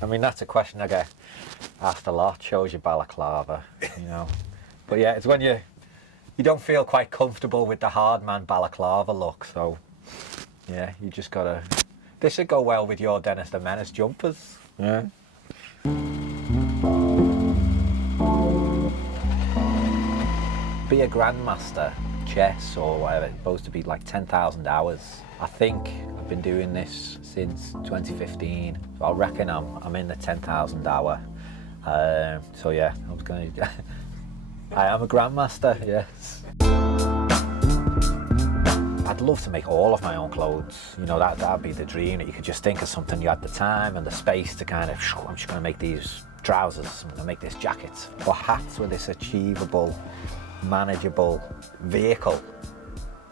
I mean, that's a question I get asked a lot. Shows your balaclava, you know. But yeah, it's when you don't feel quite comfortable with the hard man balaclava look. So yeah, you just gotta. This should go well with your Dennis the Menace jumpers. Yeah. Be a Grandmaster chess or whatever, it's supposed to be like 10,000 hours. I think I've been doing this since 2015, so I reckon I'm in the 10,000 hour. So yeah, I was going to. I am a Grandmaster, yes. I'd love to make all of my own clothes. You know, that'd be the dream. That you could just think of something, you had the time and the space to kind of. I'm just going to make these trousers. I'm going to make this jacket. But hats were this achievable, manageable vehicle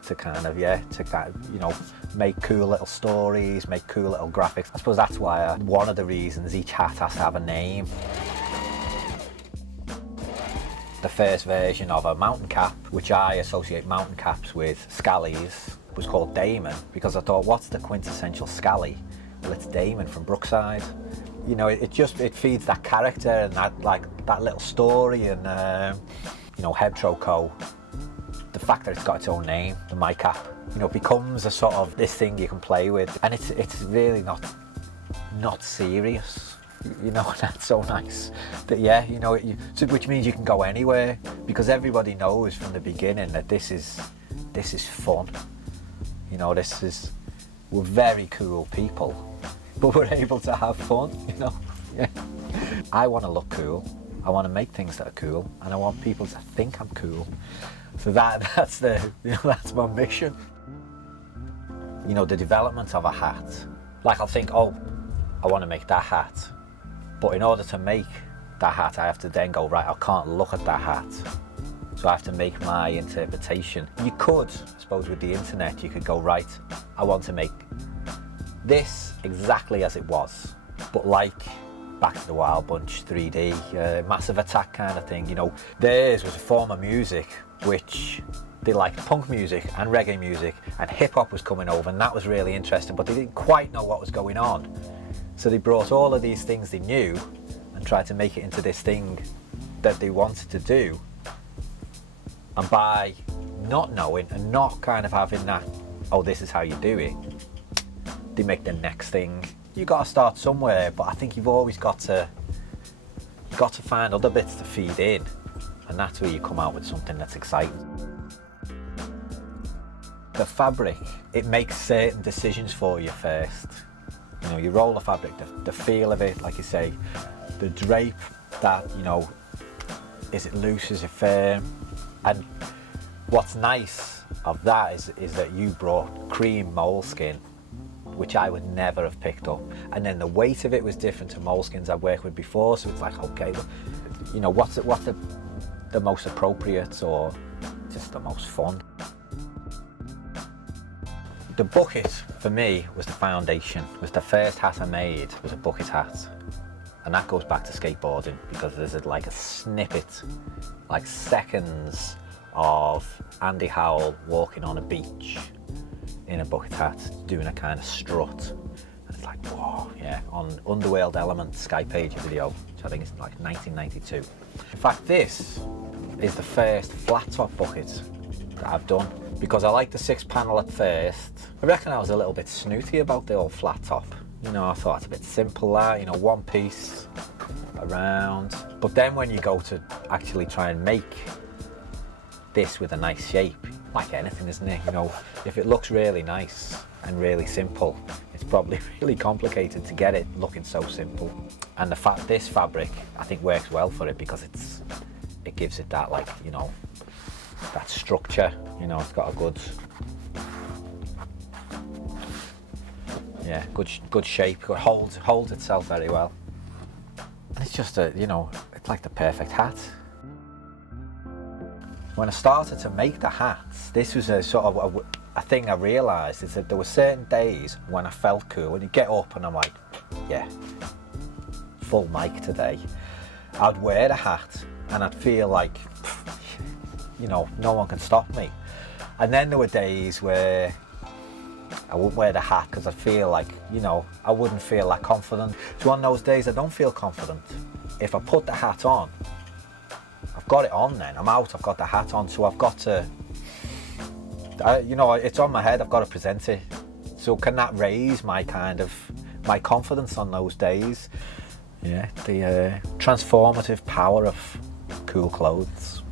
to kind of, you know, make cool little stories, make cool little graphics. I suppose that's why one of the reasons each hat has to have a name. The first version of a mountain cap, which I associate mountain caps with scallies, was called Damon, because I thought, what's the quintessential scally? Well, it's Damon from Brookside. You know, it feeds that character and that little story, and you know, HebTroCo, the fact that it's got its own name, the Micap, you know, becomes a sort of this thing you can play with, and it's really not serious. You know, that's so nice. That yeah, you know, which means you can go anywhere, because everybody knows from the beginning that this is fun. You know, we're very cool people, but we're able to have fun. You know, yeah. I want to look cool. I want to make things that are cool, and I want people to think I'm cool. So that's that's my mission. You know, the development of a hat. Like I'll think, oh, I want to make that hat. But in order to make that hat, I have to then go, right, I can't look at that hat. So I have to make my interpretation. You could, I suppose with the internet, you could go, right, I want to make this exactly as it was. But like Back to the Wild Bunch 3D, Massive Attack kind of thing, you know. Theirs was a form of music which they liked punk music and reggae music, and hip hop was coming over, and that was really interesting, but they didn't quite know what was going on. So they brought all of these things they knew and tried to make it into this thing that they wanted to do. And by not knowing and not kind of having that, oh, this is how you do it, they make the next thing. You got to start somewhere, but I think you've always got to find other bits to feed in, and that's where you come out with something that's exciting. The fabric, it makes certain decisions for you first. You know, you roll the fabric, the feel of it, like you say, the drape, that, you know, is it loose, is it firm? And what's nice of that is that you brought cream moleskin, which I would never have picked up. And then the weight of it was different to moleskins I've worked with before, so it's like, okay, you know, what's the most appropriate or just the most fun? The bucket, for me, was the foundation. It was the first hat I made, was a bucket hat. And that goes back to skateboarding, because there's like a snippet, like seconds of Andy Howell walking on a beach in a bucket hat, doing a kind of strut. And it's like, whoa, yeah, on Underworld Element Skypage video, which I think is like 1992. In fact, this is the first flat top bucket that I've done, because I liked the 6-panel at first. I reckon I was a little bit snooty about the old flat top. You know, I thought it's a bit simpler, you know, one piece around. But then when you go to actually try and make this with a nice shape, like anything, isn't it? You know, if it looks really nice and really simple, it's probably really complicated to get it looking so simple. And this fabric, I think, works well for it, because it gives it that, like, you know, that structure. You know, it's got a good shape. It holds itself very well. And it's just you know, it's like the perfect hat. When I started to make the hats, this was a sort of a thing I realised, is that there were certain days when I felt cool, and you get up and I'm like, yeah, full mic today. I'd wear the hat and I'd feel like, you know, no one can stop me. And then there were days where I wouldn't wear the hat because I feel like, you know, I wouldn't feel that confident. So on those days I don't feel confident. If I put the hat on, I've got it on then, I'm out, I've got the hat on, so I've got to, you know, it's on my head, I've got to present it. So can that raise my my confidence on those days? Yeah, the transformative power of cool clothes.